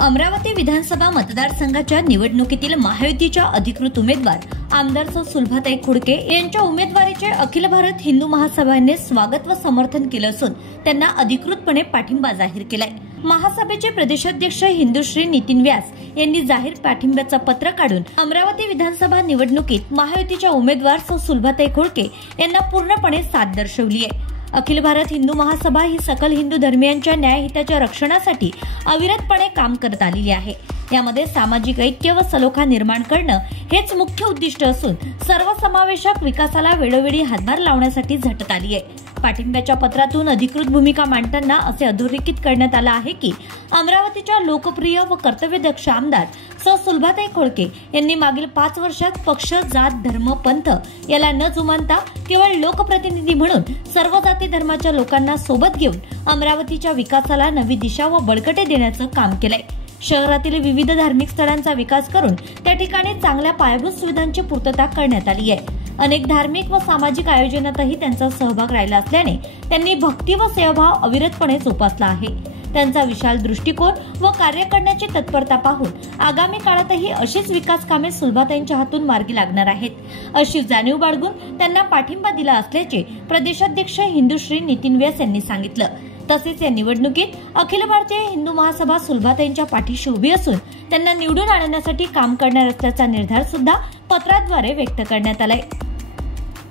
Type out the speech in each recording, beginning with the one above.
अमरावती विधानसभा मतदारसंघाच्या निवडणुकीतील महायुतीच्या अधिकृत उमेदवार आमदार सौ सुलभाताई खोडके यांच्या उमेदवारीचे अखिल भारत हिंदू महासभेने स्वागत व समर्थन केले असून त्यांना अधिकृतपणे पाठिंबा जाहीर केलाय। महासभेचे प्रदेशाध्यक्ष हिंदुश्री नितीन व्यास यांनी जाहीर पाठिंब्याचं पत्र काढून अमरावती विधानसभा निवडणुकीत महायुतीच्या उमेदवार सौ सुलभाताई खोडके यांना पूर्णपणे साथ दर्शवली आहे। अखिल भारत हिंदू महासभा ही सकल हिंदू धर्मियांच्या न्यायहिताच्या रक्षणासाठी अविरतपणे काम करत आलेली आहे। यामध्ये सामाजिक ऐक्य व सलोखा निर्माण करणं हेच मुख्य उद्दिष्ट असून सर्वसमावेशक विकासाला वेळोवेळी हातभार लावण्यासाठी झटत आली आहे। पाठिंब्याच्या पत्रातून अधिकृत भूमिका मांडताना असे अधोरेखित करण्यात आलं आहे की अमरावतीच्या लोकप्रिय व कर्तव्यदक्ष आमदार सौ सुलभाताई खोडके यांनी मागील 5 वर्षात पक्ष, जात, धर्म, पंथ याला न जुमानता केवळ लोकप्रतिनिधी म्हणून सर्व जाती धर्माच्या लोकांना सोबत घेऊन अमरावतीच्या विकासाला नवी दिशा व बळकटी देण्याचं काम केलंय। शहरातील विविध धार्मिक स्थळांचा विकास करून त्या ठिकाणी चांगल्या पायाभूत सुविधांची पूर्तता करण्यात आली आहे। अनेक धार्मिक व सामाजिक आयोजनातही त्यांचा सहभाग राहिला असल्याने त्यांनी भक्ती व सेवाभाव अविरतपणे जोपासला आहे। त्यांचा विशाल दृष्टिकोन व कार्य करण्याची तत्परता पाहून आगामी काळातही अशीच विकास कामे सुलभाताईंच्या हातून मार्गी लागणार आहेत अशी जाणीव बाळगून त्यांना पाठिंबा दिला असल्याचे प्रदेशाध्यक्ष हिंदुश्री नितीन व्यास यांनी सांगितलं। तसेच या निवडणुकीत अखिल भारतीय हिंदू महासभा सुलभाताईंच्या पाठीशी उभी असून त्यांना निवडून आणण्यासाठी काम करणार असल्याचा निर्धार सुद्धा पत्राद्वारे व्यक्त करण्यात आलाय।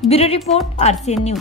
Bureau report RCN news.